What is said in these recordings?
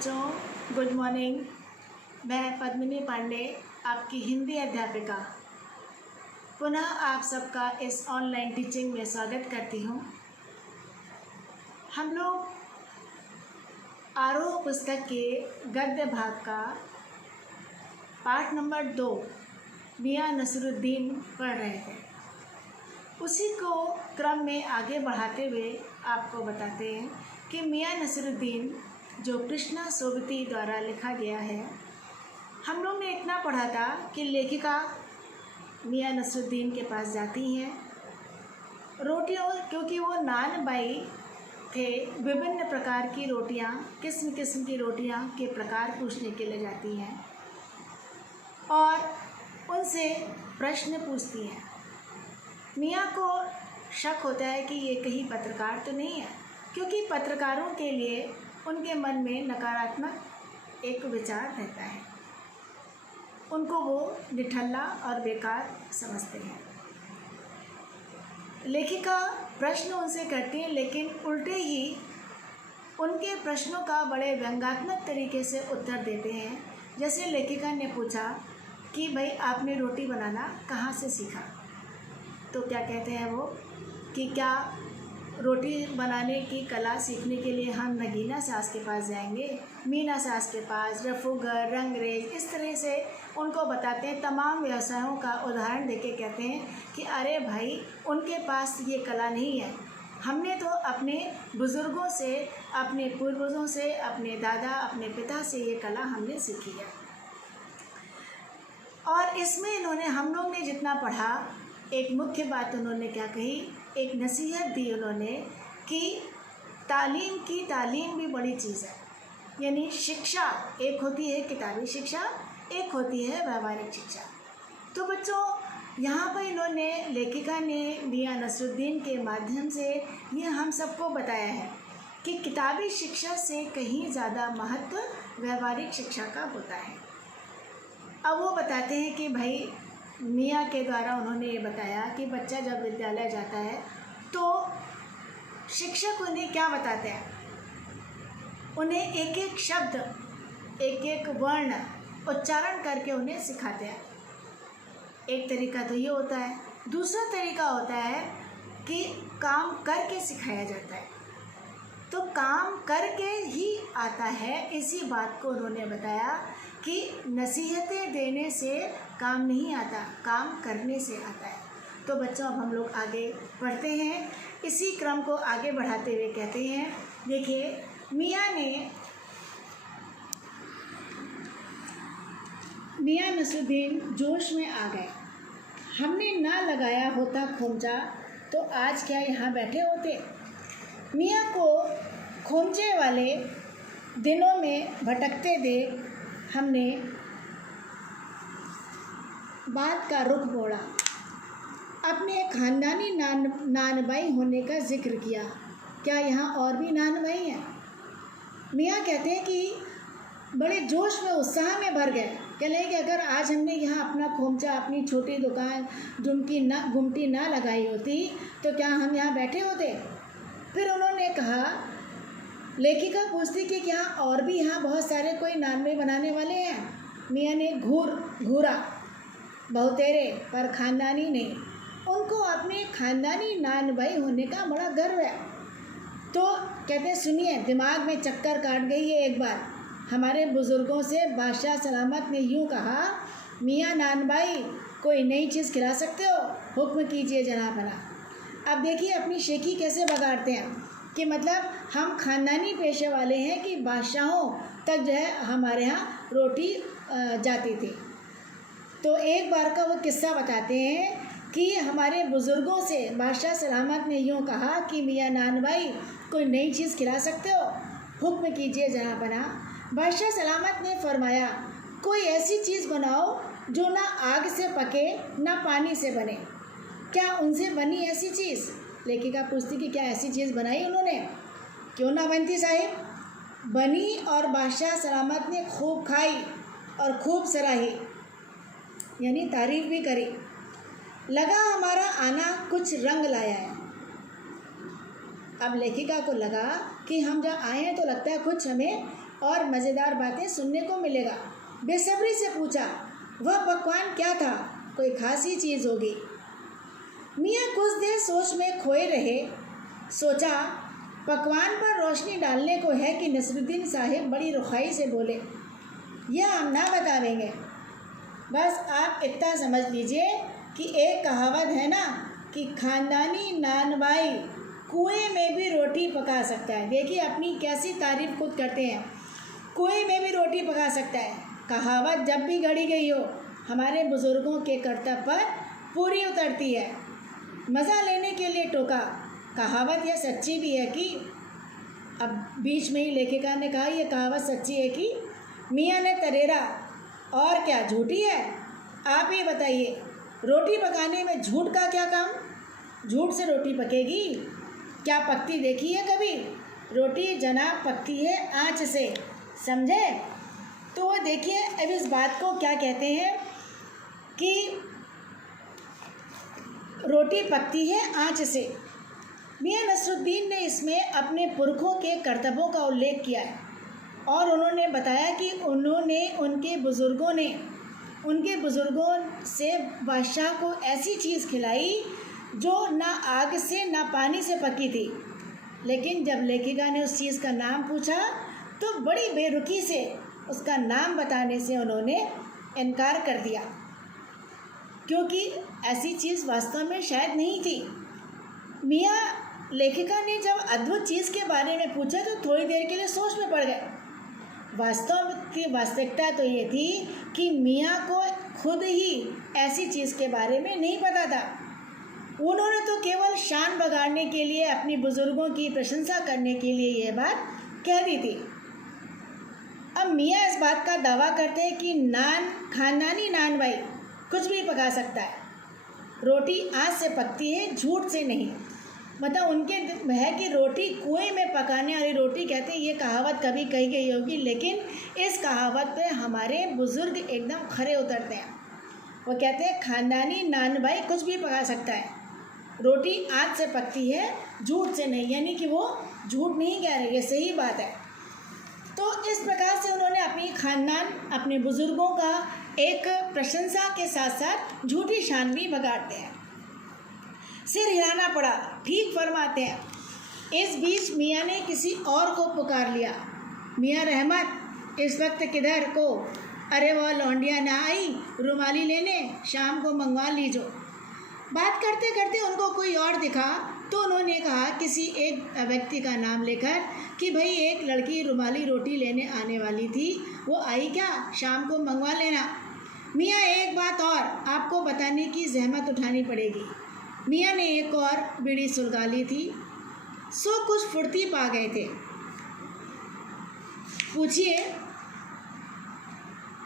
बच्चों, good morning. मैं पद्मिनी पांडे, आपकी हिंदी अध्यापिका, पुनः आप सबका इस ऑनलाइन टीचिंग में स्वागत करती हूँ। हम लोग आरोह पुस्तक के गद्य भाग का पाठ नंबर 2 मियाँ नसरुद्दीन पढ़ रहे थे। उसी को क्रम में आगे बढ़ाते हुए आपको बताते हैं कि मियाँ नसरुद्दीन जो कृष्णा सोबती द्वारा लिखा गया है। हम लोग ने इतना पढ़ा था कि लेखिका मियाँ नसरुद्दीन के पास जाती हैं रोटियों, क्योंकि वो नान बाई थे, विभिन्न प्रकार की रोटियां, किस्म किस्म की रोटियां के प्रकार पूछने के लिए जाती हैं और उनसे प्रश्न पूछती हैं। मियाँ को शक होता है कि ये कहीं पत्रकार तो नहीं है, क्योंकि पत्रकारों के लिए उनके मन में नकारात्मक एक विचार रहता है, उनको वो निठल्ला और बेकार समझते हैं। लेखिका प्रश्न उनसे करती हैं, लेकिन उल्टे ही उनके प्रश्नों का बड़े व्यंग्यात्मक तरीके से उत्तर देते हैं। जैसे लेखिका ने पूछा कि भाई आपने रोटी बनाना कहाँ से सीखा, तो क्या कहते हैं वो कि क्या रोटी बनाने की कला सीखने के लिए हम नगीना सास के पास जाएंगे, मीना सास के पास, रफूगर, रंगरेज, इस तरह से उनको बताते हैं। तमाम व्यवसायों का उदाहरण देके कहते हैं कि अरे भाई उनके पास ये कला नहीं है, हमने तो अपने बुज़ुर्गों से, अपने पूर्वजों से, अपने दादा, अपने पिता से ये कला हमने सीखी है। और इसमें इन्होंने, हम लोग ने जितना पढ़ा, एक मुख्य बात उन्होंने क्या कही, एक नसीहत दी उन्होंने कि तालीम भी बड़ी चीज़ है। यानी शिक्षा एक होती है किताबी शिक्षा, एक होती है व्यावहारिक शिक्षा। तो बच्चों, यहाँ पर इन्होंने, लेखिका ने मियाँ नसरुद्दीन के माध्यम से ये हम सबको बताया है कि किताबी शिक्षा से कहीं ज़्यादा महत्व व्यावहारिक शिक्षा का होता है। अब वो बताते हैं कि भाई मियाँ के द्वारा उन्होंने ये बताया कि बच्चा जब विद्यालय जाता है तो शिक्षक उन्हें क्या बताते हैं, उन्हें एक एक शब्द, एक एक वर्ण उच्चारण करके उन्हें सिखाते हैं। एक तरीका तो ये होता है। दूसरा तरीका होता है कि काम करके सिखाया जाता है। तो काम करके ही आता है, इसी बात को उन्होंने बताया कि नसीहतें देने से काम नहीं आता, काम करने से आता है। तो बच्चों, अब हम लोग आगे बढ़ते हैं। इसी क्रम को आगे बढ़ाते हुए कहते हैं, देखिए मियाँ नसरुद्दीन जोश में आ गए। हमने ना लगाया होता खोमचा तो आज क्या यहाँ बैठे होते। मियाँ को खोमचे वाले दिनों में भटकते देख हमने बात का रुख मोड़ा, अपने खानदानी नानबाई होने का जिक्र किया। क्या यहाँ और भी नानबाई हैं? मियाँ कहते हैं कि बड़े जोश में, उत्साह में भर गए। कह रहे कि अगर आज हमने यहाँ अपना खोमचा, अपनी छोटी दुकान गुमटी ना लगाई होती तो क्या हम यहाँ बैठे होते। फिर उन्होंने कहा, लेखिका पूछती कि क्या और भी यहाँ बहुत सारे कोई नानबाई बनाने वाले हैं। मियाँ ने घूरा, बहुतेरे पर खानदानी नहीं। उनको अपने खानदानी नानबाई होने का बड़ा गर्व है। तो कहते हैं, सुनिए, दिमाग में चक्कर काट गई है एक बार। हमारे बुज़ुर्गों से बादशाह सलामत ने यूँ कहा, मियाँ नानबाई कोई नई चीज़ खिला सकते हो, हुक्म कीजिए जनाबना। अब देखिए अपनी शेखी कैसे बगाड़ते हैं कि मतलब हम खानदानी पेशे वाले हैं कि बादशाहों तक जो है हमारे यहाँ रोटी जाती थी। तो एक बार का वो किस्सा बताते हैं कि हमारे बुज़ुर्गों से बादशाह सलामत ने यूँ कहा कि मियाँ नानबाई कोई नई चीज़ खिला सकते हो, हुक्म कीजिए जनाबना। बादशाह सलामत ने फरमाया, कोई ऐसी चीज़ बनाओ जो ना आग से पके ना पानी से बने। क्या उनसे बनी ऐसी चीज़? लेखिका पूछती कि क्या ऐसी चीज़ बनाई उन्होंने? क्यों ना बनती साहिब, बनी और बादशाह सलामत ने खूब खाई और खूब सराही, यानी तारीफ़ भी करी। लगा हमारा आना कुछ रंग लाया है। अब लेखिका को लगा कि हम जब आए हैं तो लगता है कुछ हमें और मज़ेदार बातें सुनने को मिलेगा। बेसब्री से पूछा, वह पकवान क्या था? कोई खासी चीज़ होगी। मियाँ कुछ देर सोच में खोए रहे। सोचा, पकवान पर रोशनी डालने को है कि नसरुद्दीन साहिब बड़ी रुखाई से बोले, यह हम ना बतावेंगे। बस आप इतना समझ लीजिए कि एक कहावत है ना कि खानदानी नानबाई कुएं में भी रोटी पका सकता है। देखिए अपनी कैसी तारीफ खुद करते हैं, कुएं में भी रोटी पका सकता है। कहावत जब भी गढ़ी गई हो हमारे बुज़ुर्गों के कर्तव्य पर पूरी उतरती है। मज़ा लेने के लिए टोका। कहावत यह सच्ची भी है कि, अब बीच में ही लेखिका ने कहा यह कहावत सच्ची है कि, मियाँ ने तरेरा, और क्या झूठी है? आप ही बताइए, रोटी पकाने में झूठ का क्या काम? झूठ से रोटी पकेगी? क्या पकती देखी है कभी? रोटी जनाब पकती है आँच से, समझे? तो वो देखिए अब इस बात को क्या कहते हैं कि रोटी पकती है आँच से। मियाँ नसरुद्दीन ने इसमें अपने पुरखों के कर्तव्यों का उल्लेख किया है और उन्होंने बताया कि उन्होंने उनके बुज़ुर्गों से बादशाह को ऐसी चीज़ खिलाई जो ना आग से ना पानी से पकी थी। लेकिन जब लेखिका ने उस चीज़ का नाम पूछा तो बड़ी बेरुखी से उसका नाम बताने से उन्होंने इनकार कर दिया, क्योंकि ऐसी चीज़ वास्तव में शायद नहीं थी। मियाँ लेखिका ने जब अद्भुत चीज़ के बारे में पूछा तो थोड़ी देर के लिए सोच में पड़ गए। वास्तविकता तो ये थी कि मियाँ को खुद ही ऐसी चीज़ के बारे में नहीं पता था। उन्होंने तो केवल शान बगाड़ने के लिए, अपनी बुज़ुर्गों की प्रशंसा करने के लिए यह बात कह दी थी। अब मियाँ इस बात का दावा करते हैं कि खानदानी नान भाई कुछ भी पका सकता है, रोटी आँच से पकती है, झूठ से नहीं। मतलब उनके है कि रोटी कुएं में पकाने वाली रोटी कहते हैं, ये कहावत कभी कही गई होगी, लेकिन इस कहावत पे हमारे बुज़ुर्ग एकदम खरे उतरते हैं। वो कहते हैं खानदानी नान भाई कुछ भी पका सकता है, रोटी आँच से पकती है, झूठ से नहीं। यानी कि वो झूठ नहीं कह रहे, ये सही बात है। तो इस प्रकार से उन्होंने अपनी खानदान, अपने बुज़ुर्गों का एक प्रशंसा के साथ साथ झूठी शान भी बगाड़ते हैं। सिर हिलाना पड़ा, ठीक फरमाते हैं। इस बीच मियाँ ने किसी और को पुकार लिया, मियाँ रहमत इस वक्त किधर को? अरे वह लौंडिया ना आई रुमाली लेने, शाम को मंगवा लीजो। बात करते करते उनको कोई और दिखा तो उन्होंने कहा किसी एक व्यक्ति का नाम लेकर कि भाई एक लड़की रुमाली रोटी लेने आने वाली थी, वो आई क्या? शाम को मंगवा लेना। मियाँ एक बात और आपको बताने की जहमत उठानी पड़ेगी। मियाँ ने एक और बीड़ी सुलगा ली थी, सो कुछ फुर्ती पा गए थे। पूछिए।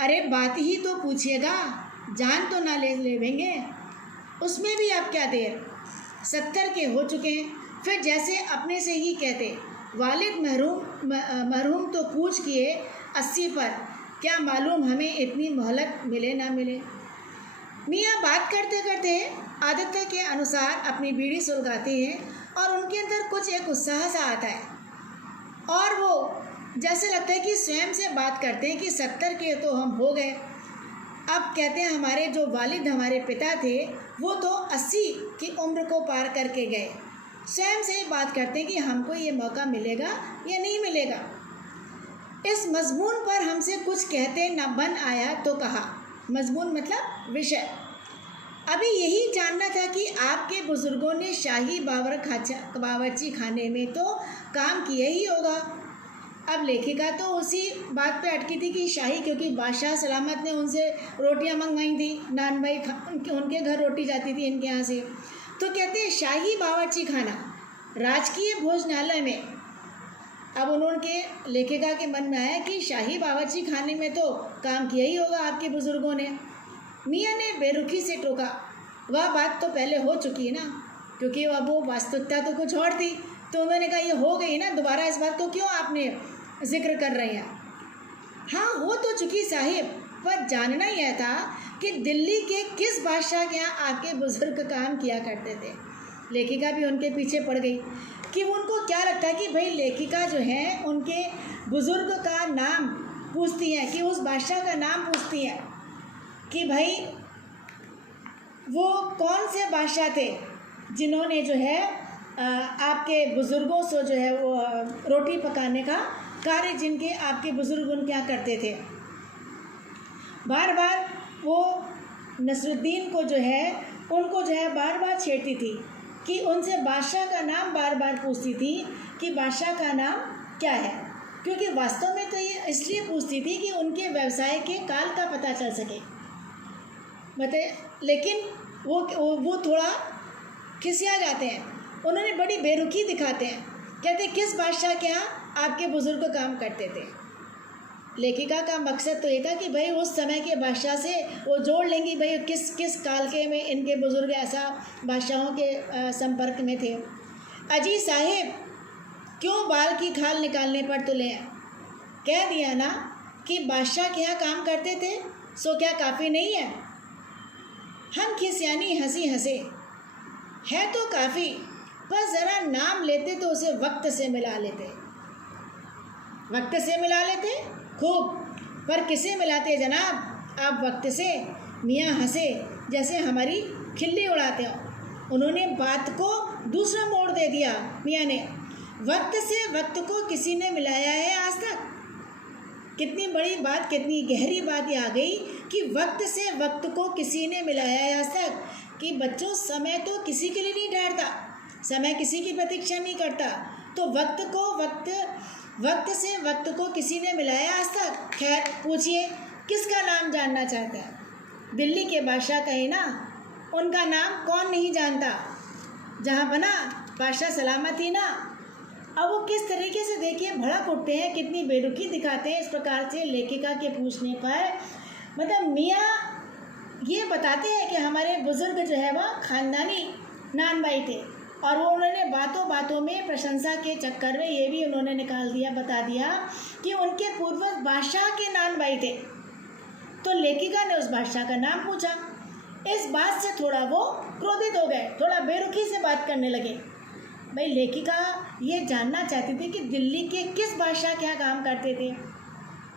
अरे बात ही तो पूछिएगा, जान तो ना ले लेवेंगे, उसमें भी अब क्या देर, 70 के हो चुके हैं। फिर जैसे अपने से ही कहते, वालिद मरहूम तो कूच किए 80 पर, क्या मालूम हमें इतनी मोहलत मिले ना मिले। मियाँ बात करते करते आदत के अनुसार अपनी बीड़ी सुलगाते हैं और उनके अंदर कुछ एक उत्साह सा आता है और वो जैसे लगता है कि स्वयं से बात करते हैं कि 70 के तो हम हो गए। अब कहते हैं हमारे जो वालिद, हमारे पिता थे, वो तो 80 की उम्र को पार करके गए। स्वयं से ही बात करते हैं कि हमको ये मौका मिलेगा या नहीं मिलेगा। इस मजमून पर हमसे कुछ कहते न बन आया तो कहा, मजमून मतलब विषय। अभी यही जानना था कि आपके बुज़ुर्गों ने शाही बावर्ची खाने में तो काम किया ही होगा। अब लेखिका तो उसी बात पे अटकी थी कि शाही, क्योंकि बादशाह सलामत ने उनसे रोटियां मंगवाई थी, नान भाई उनके घर रोटी जाती थी इनके यहाँ से। तो कहते हैं शाही बावर्ची खाना राजकीय भोजनालय में। अब उन्होंने लेखिका के मन में आया कि शाही बावर्ची खाने में तो काम किया ही होगा आपके बुज़ुर्गों ने। मियाँ ने बेरुखी से टोका, वह बात तो पहले हो चुकी है ना, क्योंकि अब वो वास्तविकता तो कुछ और थी। तो उन्होंने कहा ये हो गई ना, दोबारा इस बात को क्यों आपने जिक्र कर रहे हैं? हाँ हो तो चुकी साहिब, पर जानना यह था कि दिल्ली के किस बादशाह के यहाँ आपके बुज़ुर्ग काम किया करते थे। लेखिका भी उनके पीछे पड़ गई। कि उनको क्या लगता है कि भाई लेखिका जो है उनके बुज़ुर्ग का नाम पूछती हैं, कि उस बादशाह का नाम पूछती हैं कि भाई वो कौन से बादशाह थे जिन्होंने जो है आपके बुज़ुर्गों से जो है वो रोटी पकाने का कार्य, जिनके आपके बुज़ुर्ग उनके यहाँ करते थे। बार बार वो नसरुद्दीन को जो है उनको जो है बार बार छेड़ती थी कि उनसे बादशाह का नाम बार बार पूछती थी कि बादशाह का नाम क्या है, क्योंकि वास्तव में तो ये इसलिए पूछती थी कि उनके व्यवसाय के काल का पता चल सके। बताए, लेकिन वो थोड़ा खिसिया जाते हैं, उन्होंने बड़ी बेरुखी दिखाते हैं, कहते किस बादशाह के यहाँ आपके बुज़ुर्ग काम करते थे। लेखिका का मकसद तो ये था कि भाई उस समय के बादशाह से वो जोड़ लेंगी, भाई किस किस काल के में इनके बुज़ुर्ग ऐसा बादशाहों के संपर्क में थे। अजी साहिब क्यों बाल की खाल निकालने पर तुले हैं? कह दिया ना कि बादशाह के यहाँ काम करते थे, सो क्या काफ़ी नहीं है? हम खिसियानी हंसी हंसे, है तो काफ़ी, बस ज़रा नाम लेते तो उसे वक्त से मिला लेते। वक्त से मिला लेते खूब, पर किसे मिलाते जनाब आप वक्त से? मियाँ हंसे जैसे हमारी खिल्ली उड़ाते हो। उन्होंने बात को दूसरा मोड़ दे दिया। मियाँ ने, वक्त से वक्त को किसी ने मिलाया है आज तक? कितनी बड़ी बात, कितनी गहरी बात ये आ गई कि वक्त से वक्त को किसी ने मिलाया है आज तक। कि बच्चों, समय तो किसी के लिए नहीं ठहरता, समय किसी की प्रतीक्षा नहीं करता, तो वक्त से वक्त को किसी ने मिलाया आज तक। खैर पूछिए किसका नाम जानना चाहते हैं? दिल्ली के बादशाह कहे ना, उनका नाम कौन नहीं जानता, जहाँ बना बादशाह सलामत ही ना। अब वो किस तरीके से देखिए भड़क उठते हैं, कितनी बेरुखी दिखाते हैं इस प्रकार से लेखिका के पूछने पर। मतलब मियाँ ये बताते हैं कि हमारे बुज़ुर्ग जो है वह ख़ानदानी नानबाई थे, और वो उन्होंने बातों बातों में प्रशंसा के चक्कर में ये भी उन्होंने बता दिया कि उनके पूर्वज बादशाह के नानबाई थे। तो लेखिका ने उस बादशाह का नाम पूछा। इस बात से थोड़ा वो क्रोधित हो गए, थोड़ा बेरुखी से बात करने लगे। भाई लेखिका ये जानना चाहती थी कि दिल्ली के किस बादशाह के यहाँ काम करते थे।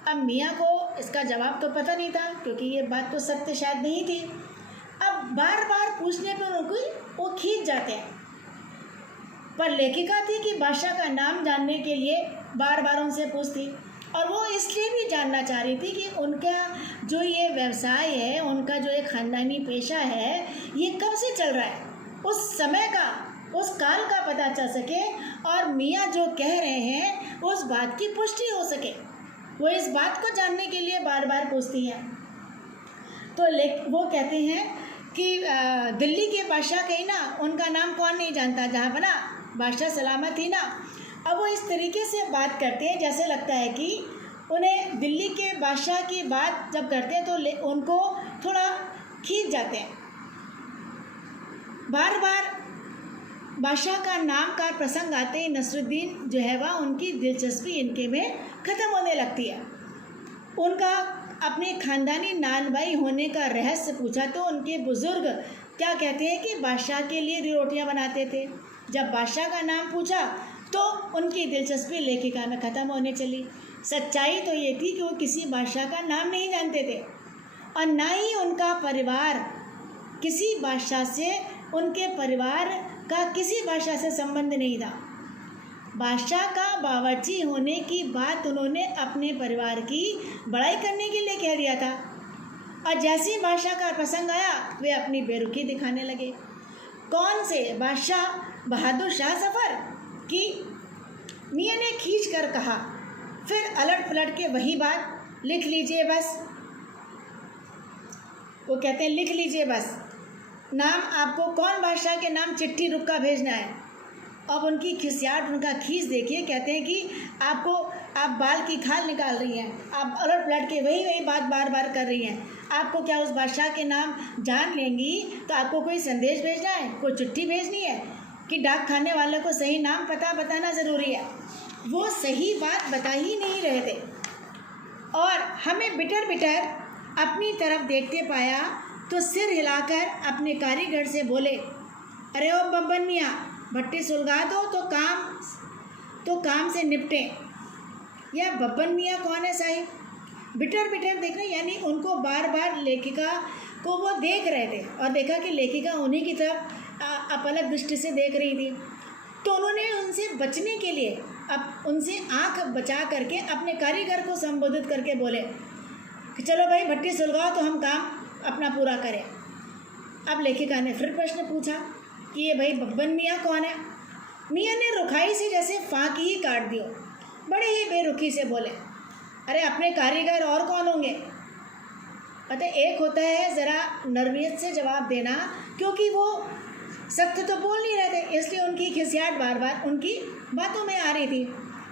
अब मियाँ को इसका जवाब तो पता नहीं था, क्योंकि ये बात तो सत्य शायद नहीं थी। अब बार बार पूछने पर उनको वो खींच जाते हैं, पर लेखिका थी कि बादशाह का नाम जानने के लिए बार बार उनसे पूछती, और वो इसलिए भी जानना चाह रही थी कि उनका जो ये व्यवसाय है, उनका जो एक ख़ानदानी पेशा है, ये कब से चल रहा है, उस समय का, उस काल का पता चल सके, और मियाँ जो कह रहे हैं उस बात की पुष्टि हो सके। वो इस बात को जानने के लिए बार बार पूछती हैं। तो वो कहते हैं कि दिल्ली के बादशाह कहीं ना, उनका नाम कौन नहीं जानता, जहाँ बना बादशाह सलामत ही ना। अब वो इस तरीके से बात करते हैं जैसे लगता है कि उन्हें दिल्ली के बादशाह की बात जब करते हैं तो उनको थोड़ा खींच जाते हैं। बार बार बादशाह का नाम का प्रसंग आते ही नसरुद्दीन जो है वह उनकी दिलचस्पी इनके में ख़त्म होने लगती है। उनका अपने ख़ानदानी नानबाई होने का रहस्य पूछा तो उनके बुज़ुर्ग क्या कहते हैं कि बादशाह के लिए रोटियां बनाते थे। जब बादशाह का नाम पूछा तो उनकी दिलचस्पी लेखिका में ख़त्म होने चली। सच्चाई तो ये थी कि वो किसी बादशाह का नाम नहीं जानते थे, और ना ही उनका परिवार किसी बादशाह से, उनके परिवार का किसी बादशाह से संबंध नहीं था। बादशाह का बावर्ची होने की बात उन्होंने अपने परिवार की बड़ाई करने के लिए कह दिया था, और जैसे ही बादशाह का प्रसंग आया वे अपनी बेरुखी दिखाने लगे। कौन से बादशाह? बहादुर शाह सफ़र की, मियाँ ने खींच कर कहा। फिर अलट पलट के वही बात, लिख लीजिए बस। वो कहते हैं लिख लीजिए बस, नाम आपको कौन बादशाह के नाम चिट्ठी रुका भेजना है। अब उनकी खिसियाट, उनका खींच देखिए। कहते हैं कि आप बाल की खाल निकाल रही हैं, आप अलट पलट के वही बात बार बार कर रही हैं। आपको क्या उस बादशाह के नाम जान लेंगी तो आपको कोई संदेश भेजना है, कोई चिट्ठी भेजनी है, कि डाक खाने वाले को सही नाम पता बताना ज़रूरी है। वो सही बात बता ही नहीं रहे थे, और हमें बिटर बिटर अपनी तरफ देखते पाया तो सिर हिलाकर अपने कारीगर से बोले, अरे ओ बब्बन मियाँ, भट्टी सुलगा दो तो काम से निपटे। यह बब्बन मियाँ कौन है साहिब? बिटर बिटर देखना, यानी उनको बार बार लेखिका को वो देख रहे थे और देखा कि लेखिका उन्हीं की तरफ अपलक दृष्टि से देख रही थी। तो उन्होंने उनसे बचने के लिए अब उनसे आंख बचा करके अपने कारीगर को संबोधित करके बोले कि चलो भाई भट्टी सुलगाओ तो हम काम अपना पूरा करें। अब लेखिका ने फिर प्रश्न पूछा कि ये भाई बब्बन मियाँ कौन है? मियाँ ने रुखाई से जैसे फाँकी ही काट दियो, बड़े ही बेरुखी से बोले, अरे अपने कारीगर और कौन होंगे? पता एक होता है ज़रा नर्वियत से जवाब देना, क्योंकि वो सत्य तो बोल नहीं रहे थे, इसलिए उनकी खिसियाट बार बार उनकी बातों में आ रही थी।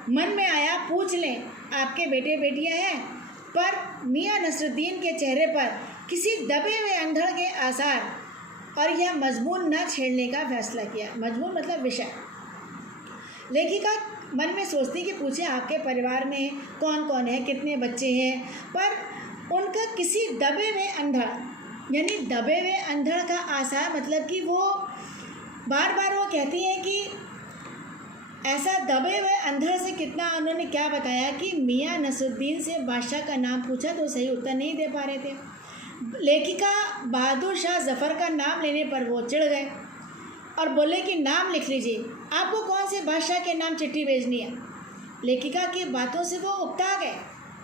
मन में आया पूछ लें आपके बेटे बेटियां हैं, पर मियाँ नसरुद्दीन के चेहरे पर किसी दबे हुए अंधड़ के आसार और यह मजमून न छेड़ने का फैसला किया। मजमून मतलब विषय। लेखिका मन में सोचती कि पूछे आपके परिवार में कौन कौन है, कितने बच्चे हैं, पर उनका किसी दबे हुए अंधड़, यानी दबे हुए अंधड़ का आसार मतलब कि वो बार बार वो कहती हैं कि ऐसा दबे हुए अंधड़ से कितना उन्होंने क्या बताया कि मियाँ नसरुद्दीन से बादशाह का नाम पूछा तो सही उत्तर नहीं दे पा रहे थे। लेखिका बहादुर शाह जफ़र का नाम लेने पर वो चिढ़ गए और बोले कि नाम लिख लीजिए, आपको कौन से बादशाह के नाम चिट्ठी भेजनी है। लेखिका की बातों से वो उकता गए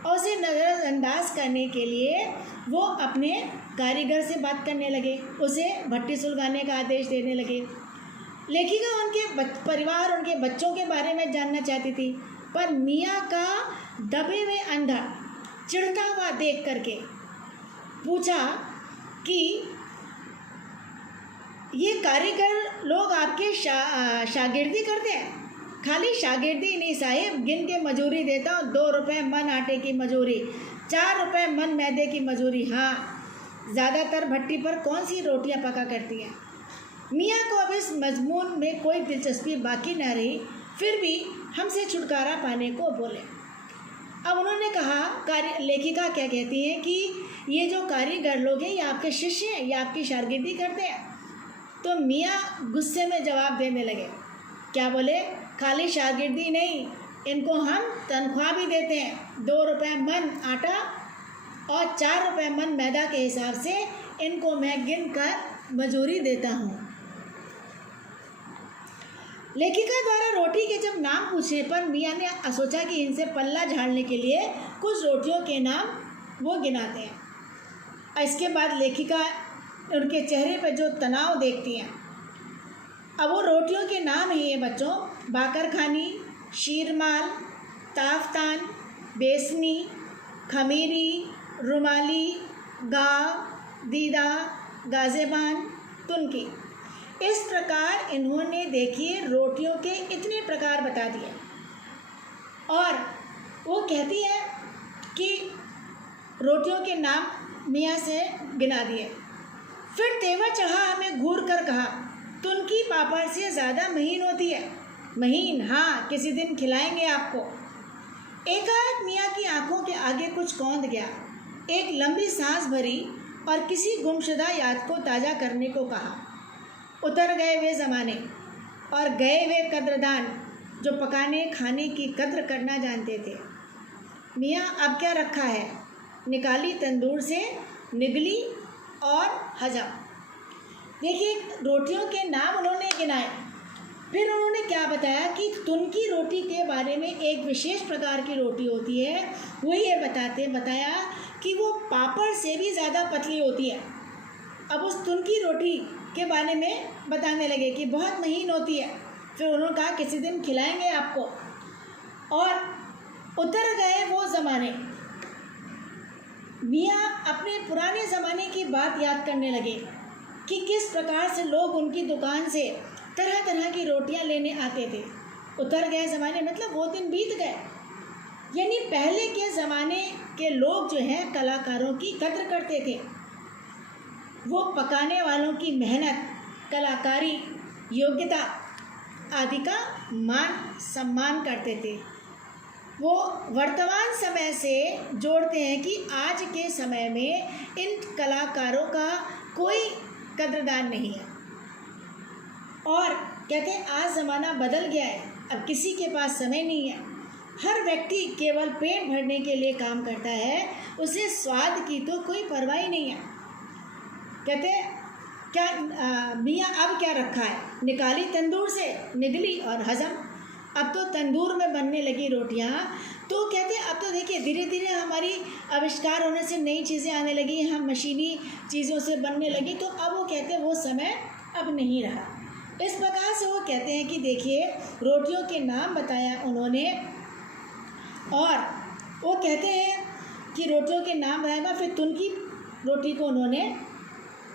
और उसे नज़रअंदाज करने के लिए वो अपने कारीगर से बात करने लगे, उसे भट्टी सुलगाने का आदेश देने लगे। लेखिका उनके परिवार, उनके बच्चों के बारे में जानना चाहती थी, पर मियाँ का दबे हुए अंधड़ चिढ़ता हुआ देख करके पूछा कि ये कारीगर लोग आपके शागिर्दी करते हैं? खाली शागिर्दी नहीं साहिब, गिन के मजूरी देता हूँ। 2 रुपये मन आटे की मजूरी, 4 रुपये मन मैदे की मजूरी। हाँ, ज़्यादातर भट्टी पर कौन सी रोटियाँ पका करती हैं। मियाँ को अब इस मजमून में कोई दिलचस्पी बाकी न रही, फिर भी हमसे छुटकारा पाने को बोले। अब उन्होंने कहा, लेखिका क्या कहती हैं कि ये जो कारीगर लोग हैं ये आपके शिष्य हैं, ये आपकी शागिर्दी करते हैं? तो मियाँ गुस्से में जवाब देने लगे। क्या बोले? खाली शागिर्दी नहीं, इनको हम तनख्वाह भी देते हैं। 2 रुपये मन आटा और 4 रुपये मन मैदा के हिसाब से इनको मैं गिन कर मजूरी देता हूँ। लेखिका द्वारा रोटी के जब नाम पूछने पर मियाँ ने सोचा कि इनसे पल्ला झाड़ने के लिए कुछ रोटियों के नाम वो गिनाते हैं। इसके बाद लेखिका उनके चेहरे पर जो तनाव देखती हैं, अब वो रोटियों के नाम ही हैं बच्चों, बाकर खानी, शीरमाल, ताफ्तान, बेसनी, खमीरी, रुमाली, गाव, दीदा, गाज़ेबान, तुनकी। इस प्रकार इन्होंने देखिए रोटियों के इतने प्रकार बता दिए और वो कहती है कि रोटियों के नाम मियाँ से गिना दिए। फिर तेवर चढ़ा हमें घूर कर कहा, तुनकी पापड़ से ज़्यादा महीन होती है। महीन? हाँ, किसी दिन खिलाएंगे आपको। एकाएक मियाँ की आंखों के आगे कुछ कौंध गया, एक लंबी सांस भरी और किसी गुमशुदा याद को ताज़ा करने को कहा। उतर गए वे ज़माने और गए वे कद्रदान जो पकाने खाने की कद्र करना जानते थे। मियाँ अब क्या रखा है, निकाली तंदूर से, निगली और हजम। देखिए रोटियों के नाम उन्होंने गिनाए, फिर उन्होंने क्या बताया कि तुनकी रोटी के बारे में एक विशेष प्रकार की रोटी होती है, वो ये बताया कि वो पापड़ से भी ज़्यादा पतली होती है। अब उस तुनकी रोटी के बारे में बताने लगे कि बहुत महीन होती है। फिर उन्होंने कहा किसी दिन खिलाएंगे आपको। और उतर गए वो ज़माने। मियाँ अपने पुराने ज़माने की बात याद करने लगे कि किस प्रकार से लोग उनकी दुकान से तरह तरह की रोटियां लेने आते थे। उतर गए ज़माने मतलब वो दिन बीत गए, यानी पहले के ज़माने के लोग जो हैं कलाकारों की कद्र करते थे। वो पकाने वालों की मेहनत, कलाकारी, योग्यता आदि का मान सम्मान करते थे। वो वर्तमान समय से जोड़ते हैं कि आज के समय में इन कलाकारों का कोई कद्रदान नहीं है और कहते हैं आज ज़माना बदल गया है, अब किसी के पास समय नहीं है। हर व्यक्ति केवल पेट भरने के लिए काम करता है, उसे स्वाद की तो कोई परवाह ही नहीं है। कहते हैं क्या मियाँ अब क्या रखा है, निकाली तंदूर से, निगली और हजम। अब तो तंदूर में बनने लगी रोटियाँ। तो कहते हैं अब तो देखिए धीरे धीरे हमारी आविष्कार होने से नई चीज़ें आने लगी, हम मशीनी चीज़ों से बनने लगी, तो अब वो कहते हैं वो समय अब नहीं रहा। इस प्रकार से वो कहते हैं कि देखिए रोटियों के नाम बताया उन्होंने, और वो कहते हैं कि रोटियों के नाम बताया, फिर तुनकी रोटी को उन्होंने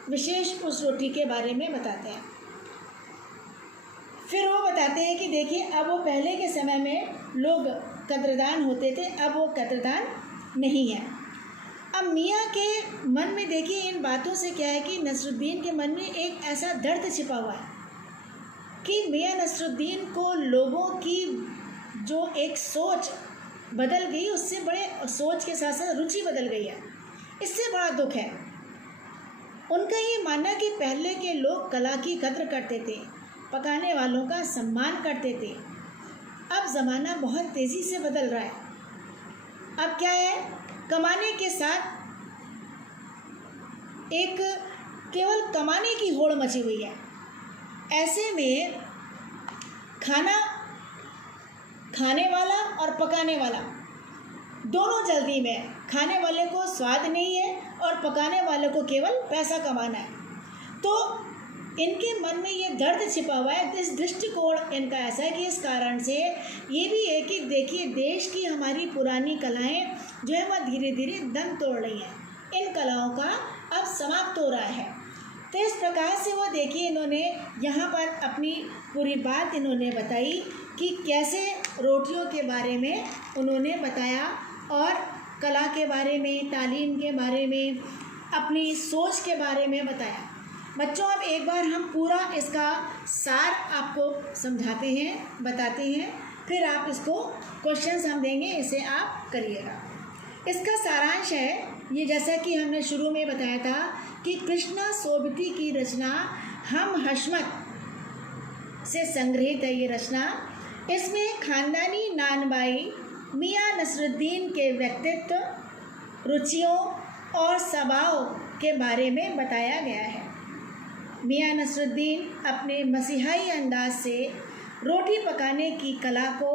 विशेष उस रोटी के बारे में बताते हैं। फिर वो बताते हैं कि देखिए अब वो पहले के समय में लोग कद्रदान होते थे, अब वो कद्रदान नहीं है। अब मियाँ के मन में देखिए इन बातों से क्या है कि नसरुद्दीन के मन में एक ऐसा दर्द छिपा हुआ है कि मियाँ नसरुद्दीन को लोगों की जो एक सोच बदल गई, उससे बड़े सोच के साथ साथ रुचि बदल गई है, इससे बड़ा दुख है। उनका ये मानना कि पहले के लोग कला की कद्र करते थे, पकाने वालों का सम्मान करते थे। अब ज़माना बहुत तेज़ी से बदल रहा है। अब क्या है, कमाने के साथ एक केवल कमाने की होड़ मची हुई है। ऐसे में खाना खाने वाला और पकाने वाला दोनों जल्दी में, खाने वाले को स्वाद नहीं है और पकाने वाले को केवल पैसा कमाना है। तो इनके मन में ये दर्द छिपा हुआ है। इस दृष्टिकोण इनका ऐसा है कि इस कारण से ये भी है कि देखिए देश की हमारी पुरानी कलाएं जो है वह धीरे धीरे दम तोड़ रही हैं। इन कलाओं का अब समाप्त हो रहा है। तो इस प्रकार से वो देखिए इन्होंने यहाँ पर अपनी पूरी बात इन्होंने बताई कि कैसे रोटियों के बारे में उन्होंने बताया और कला के बारे में, तालीम के बारे में, अपनी सोच के बारे में बताया। बच्चों अब एक बार हम पूरा इसका सार आपको समझाते हैं, बताते हैं, फिर आप इसको क्वेश्चंस हम देंगे, इसे आप करिएगा। इसका सारांश है ये, जैसा कि हमने शुरू में बताया था कि कृष्णा सोबती की रचना हम हशमत से संग्रहित है ये रचना। इसमें खानदानी नानबाई मियाँ नसरुद्दीन के व्यक्तित्व, रुचियों और स्वभाव के बारे में बताया गया है। मियाँ नसरुद्दीन अपने मसीहाई अंदाज से रोटी पकाने की कला को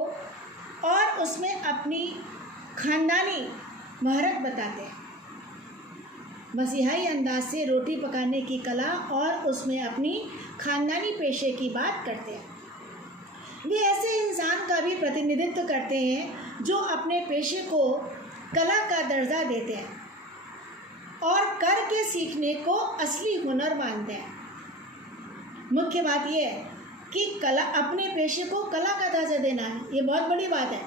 और उसमें अपनी खानदानी महारत बताते हैं। मसीहाई अंदाज से रोटी पकाने की कला और उसमें अपनी खानदानी पेशे की बात करते हैं। वे ऐसे इंसान का भी प्रतिनिधित्व करते हैं जो अपने पेशे को कला का दर्जा देते हैं और करके सीखने को असली हुनर मानते हैं। मुख्य बात यह है कि कला, अपने पेशे को कला का दर्जा देना है, ये बहुत बड़ी बात है,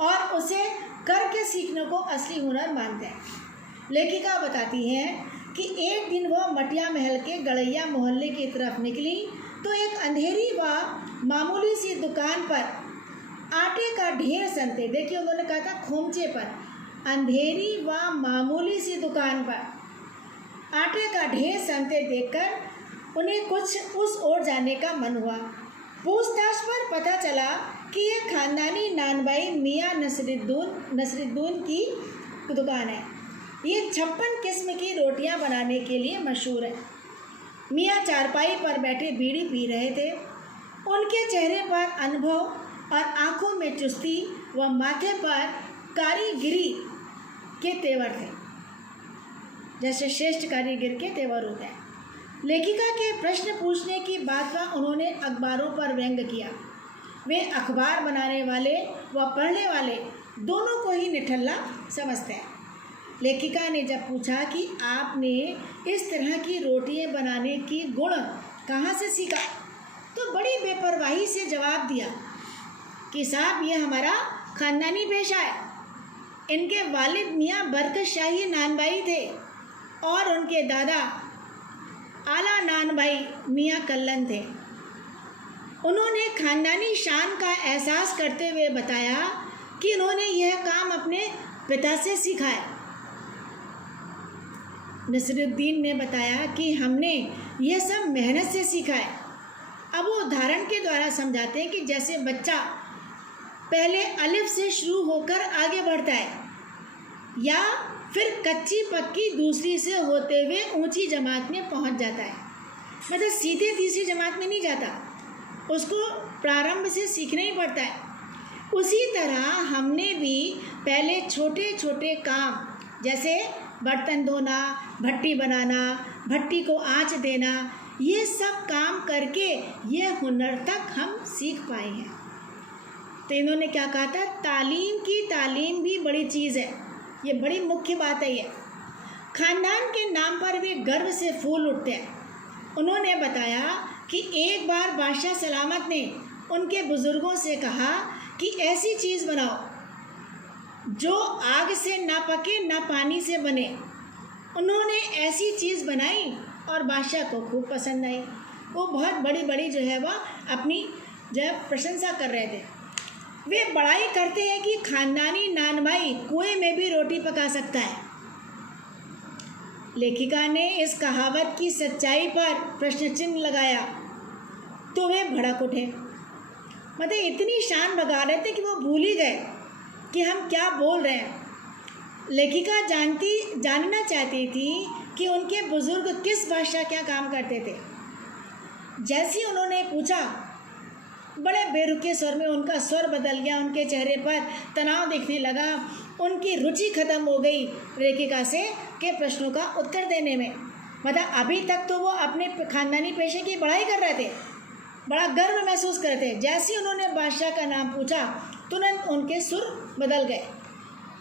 और उसे करके सीखने को असली हुनर मानते हैं। लेखिका बताती है कि एक दिन वह मटिया महल के गड़ैया मोहल्ले की तरफ निकली तो एक अंधेरी व मामूली सी दुकान पर आटे का ढेर सनते, देखिए उन्होंने कहा था खोमचे पर, अंधेरी व मामूली सी दुकान पर आटे का ढेर सनते देखकर उन्हें कुछ उस ओर जाने का मन हुआ। पूछताछ पर पता चला कि यह खानदानी नानबाई मियाँ नसरुद्दीन की दुकान है। ये 56 किस्म की रोटियां बनाने के लिए मशहूर है। मियाँ चारपाई पर बैठे बीड़ी पी रहे थे। उनके चेहरे पर अनुभव और आंखों में चुस्ती व माथे पर कारीगिरी के तेवर थे, जैसे श्रेष्ठ कारीगर के तेवर होते हैं। लेखिका के प्रश्न पूछने की बात पर उन्होंने अखबारों पर व्यंग किया। वे अखबार बनाने वाले व पढ़ने वाले दोनों को ही निठल्ला समझते हैं। लेखिका ने जब पूछा कि आपने इस तरह की रोटियां बनाने की गुण कहाँ से सीखा, तो बड़ी बेपरवाही से जवाब दिया कि साहब ये हमारा ख़ानदानी पेशा है। इनके वालिद मियाँ बरकत शाही नानबाई थे और उनके दादा आला नानबाई मियाँ कल्लन थे। उन्होंने ख़ानदानी शान का एहसास करते हुए बताया कि उन्होंने यह काम अपने पिता से सीखा है। नसरुद्दीन ने बताया कि हमने यह सब मेहनत से सीखा है। अब वो उदाहरण के द्वारा समझाते हैं कि जैसे बच्चा पहले अलिफ से शुरू होकर आगे बढ़ता है या फिर कच्ची पक्की दूसरी से होते हुए ऊंची जमात में पहुंच जाता है, मतलब सीधे तीसरी जमात में नहीं जाता, उसको प्रारंभ से सीखना ही पड़ता है। उसी तरह हमने भी पहले छोटे छोटे काम जैसे बर्तन धोना, भट्टी बनाना, भट्टी को आँच देना, ये सब काम करके ये हुनर तक हम सीख पाए हैं। तो इन्होंने क्या कहा था, तालीम की तालीम भी बड़ी चीज़ है, ये बड़ी मुख्य बात है। ये ख़ानदान के नाम पर वे गर्व से फूल उठते हैं। उन्होंने बताया कि एक बार बादशाह सलामत ने उनके बुज़ुर्गों से कहा कि ऐसी चीज़ बनाओ जो आग से ना पके ना पानी से बने। उन्होंने ऐसी चीज़ बनाई और बादशाह को खूब पसंद आई। वो बहुत बड़ी बड़ी जो है वह अपनी जो है प्रशंसा कर रहे थे। वे बड़ाई करते हैं कि ख़ानदानी नानभाई कुएं में भी रोटी पका सकता है। लेखिका ने इस कहावत की सच्चाई पर प्रश्न चिन्ह लगाया तो वे भड़क उठे, मतलब इतनी शान बगा रहे थे कि वो भूल ही गए कि हम क्या बोल रहे हैं। लेखिका जानना चाहती थी कि उनके बुज़ुर्ग किस बादशाह क्या काम करते थे। जैसे उन्होंने पूछा, बड़े बेरुखे स्वर में उनका स्वर बदल गया, उनके चेहरे पर तनाव दिखने लगा, उनकी रुचि खत्म हो गई लेखिका से के प्रश्नों का उत्तर देने में। मतलब अभी तक तो वो अपने ख़ानदानी पेशे की बड़ाई कर रहे थे, बड़ा गर्व महसूस कर रहे थे। जैसे ही उन्होंने बादशाह का नाम पूछा तुरंत उनके सुर बदल गए।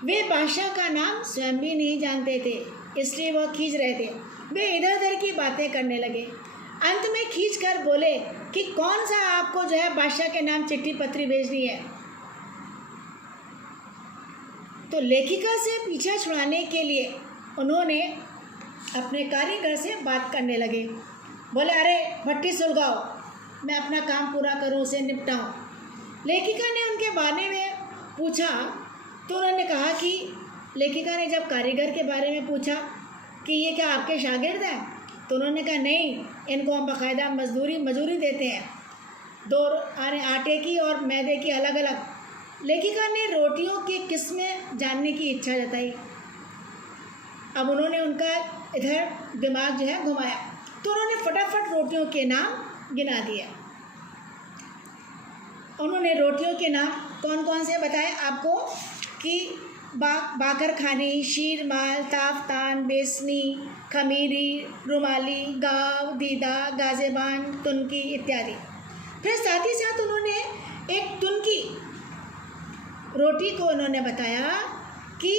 वे बादशाह का नाम स्वयं भी नहीं जानते थे, इसलिए वह खींच रहे थे। वे इधर उधर की बातें करने लगे। अंत में खींच कर बोले कि कौन सा आपको जो है बादशाह के नाम चिट्ठी पत्री भेजनी है। तो लेखिका से पीछा छुड़ाने के लिए उन्होंने अपने कारीगर से बात करने लगे। बोले, अरे भट्टी सुलगाओ, मैं अपना काम पूरा करूं, उसे निपटाऊं। लेखिका ने उनके बारे में पूछा तो उन्होंने कहा कि लेखिका ने जब कारीगर के बारे में पूछा कि ये क्या आपके शागिर्द हैं, तो उन्होंने कहा नहीं, इनको हम बाकायदा मजदूरी देते हैं, 2 आने आटे की और मैदे की अलग अलग। लेखिका ने रोटियों की किस्में जानने की इच्छा जताई। अब उन्होंने उनका इधर दिमाग जो है घुमाया तो उन्होंने फटाफट रोटियों के नाम गिना दिए। उन्होंने रोटियों के नाम कौन कौन से बताए आपको कि बाकर खानी, शीरमाल, ताफ्तान, बेसनी, खमीरी, रुमाली, गाव, दीदा, गाजेबान, तुनकी इत्यादि। फिर साथ ही साथ उन्होंने एक तुनकी रोटी को उन्होंने बताया कि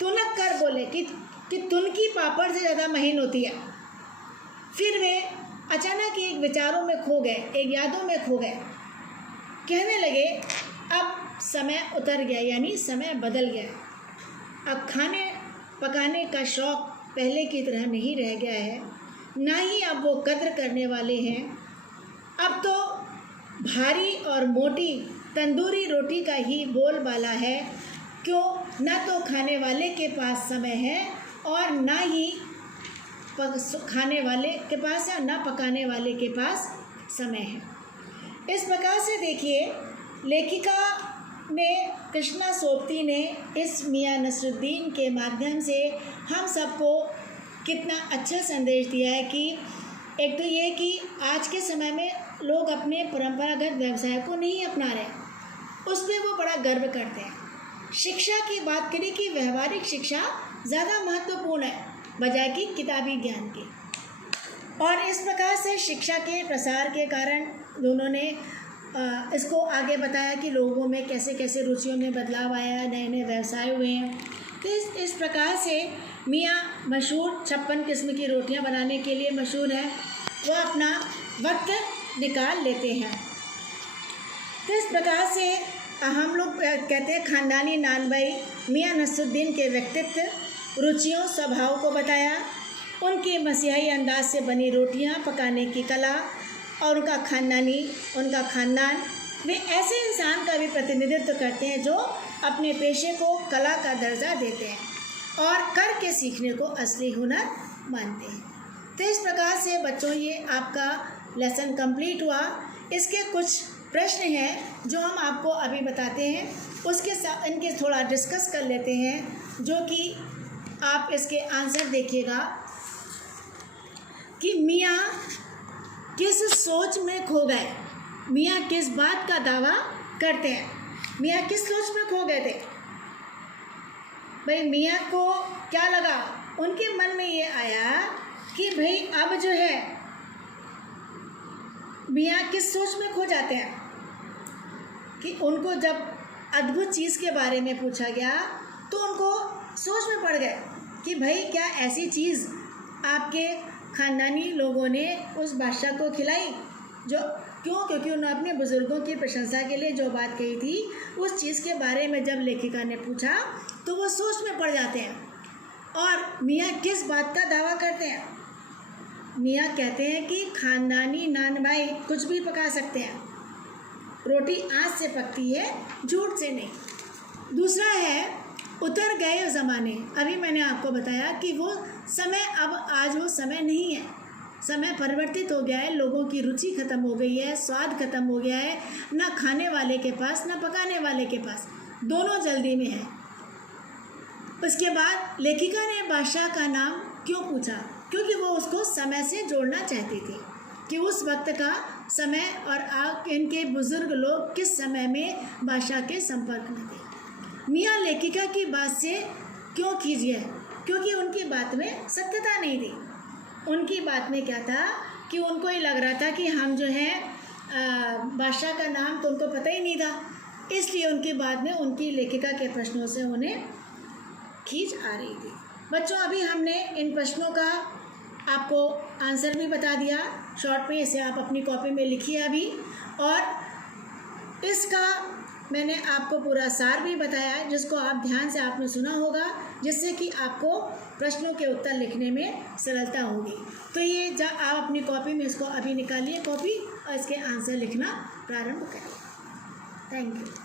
तुनक कर बोले कि तुनकी पापड़ से ज़्यादा महीन होती है। फिर वे अचानक एक विचारों में खो गए, एक यादों में खो गए। कहने लगे अब समय उतर गया, यानी समय बदल गया। अब खाने पकाने का शौक़ पहले की तरह नहीं रह गया है, ना ही अब वो कद्र करने वाले हैं। अब तो भारी और मोटी तंदूरी रोटी का ही बोलबाला है। क्यों? ना तो खाने वाले के पास समय है और ना ही खाने वाले के पास या ना पकाने वाले के पास समय है। इस प्रकार से देखिए, लेखिका ने कृष्णा सोबती ने इस मियाँ नसरुद्दीन के माध्यम से हम सबको कितना अच्छा संदेश दिया है कि एक तो ये कि आज के समय में लोग अपने परंपरागत व्यवसाय को नहीं अपना रहे, उस पर वो बड़ा गर्व करते हैं। शिक्षा की बात करें कि व्यवहारिक शिक्षा ज़्यादा महत्वपूर्ण है बजाय कि किताबी ज्ञान की। और इस प्रकार से शिक्षा के प्रसार के कारण उन्होंने इसको आगे बताया कि लोगों में कैसे कैसे रुचियों में बदलाव आया, नए नए व्यवसाय हुए हैं। तो इस प्रकार से मियाँ मशहूर 56 किस्म की रोटियां बनाने के लिए मशहूर है, वह अपना वक्त निकाल लेते हैं। तो इस प्रकार से हम लोग कहते हैं ख़ानदानी नानभाई मियाँ नसरुद्दीन के व्यक्तित्व, रुचियों, स्वभाव को बताया, उनके मसीहाई अंदाज से बनी रोटियां पकाने की कला और उनका ख़ानदान। वे ऐसे इंसान का भी प्रतिनिधित्व करते हैं जो अपने पेशे को कला का दर्जा देते हैं और करके सीखने को असली हुनर मानते हैं। तो इस प्रकार से बच्चों, ये आपका लेसन कंप्लीट हुआ। इसके कुछ प्रश्न हैं जो हम आपको अभी बताते हैं, उसके साथ इनके थोड़ा डिस्कस कर लेते हैं, जो कि आप इसके आंसर देखिएगा कि मियाँ किस सोच में खो गए। मियाँ किस बात का दावा करते हैं? मियाँ किस सोच में खो गए थे? भाई मियाँ को क्या लगा? उनके मन में ये आया कि भाई अब जो है, मियाँ किस सोच में खो जाते हैं कि उनको जब अद्भुत चीज़ के बारे में पूछा गया तो उनको सोच में पड़ गए कि भाई क्या ऐसी चीज़ आपके ख़ानदानी लोगों ने उस बादशाह को खिलाई, जो क्योंकि उन्होंने अपने बुज़ुर्गों की प्रशंसा के लिए जो बात कही थी, उस चीज़ के बारे में जब लेखिका ने पूछा तो वो सोच में पड़ जाते हैं। और मियाँ किस बात का दावा करते हैं? मियाँ कहते हैं कि ख़ानदानी नान भाई कुछ भी पका सकते हैं, रोटी आँच से पकती है, झूठ से नहीं। दूसरा है उतर गए ज़माने। अभी मैंने आपको बताया कि वो समय अब आज वो समय नहीं है, समय परिवर्तित हो गया है, लोगों की रुचि ख़त्म हो गई है, स्वाद ख़त्म हो गया है, ना खाने वाले के पास ना पकाने वाले के पास, दोनों जल्दी में है। उसके बाद लेखिका ने बादशाह का नाम क्यों पूछा? क्योंकि वो उसको समय से जोड़ना चाहती थी कि उस वक्त का समय और इनके बुज़ुर्ग लोग किस समय में बादशाह के संपर्क में थे। मियाँ लेखिका की बात से क्यों खींच गए? क्योंकि उनकी बात में सत्यता नहीं थी। उनकी बात में क्या था कि उनको ये लग रहा था कि हम जो है बादशाह का नाम तो उनको पता ही नहीं था, इसलिए उनकी बात में उनकी लेखिका के प्रश्नों से उन्हें खींच आ रही थी। बच्चों, अभी हमने इन प्रश्नों का आपको आंसर भी बता दिया शॉर्ट में, इसे आप अपनी कॉपी में लिखिए अभी, और इसका मैंने आपको पूरा सार भी बताया जिसको आप ध्यान से आपने सुना होगा, जिससे कि आपको प्रश्नों के उत्तर लिखने में सरलता होगी। तो ये आप अपनी कॉपी में इसको अभी निकालिए कॉपी और इसके आंसर लिखना प्रारंभ करिए। Thank you.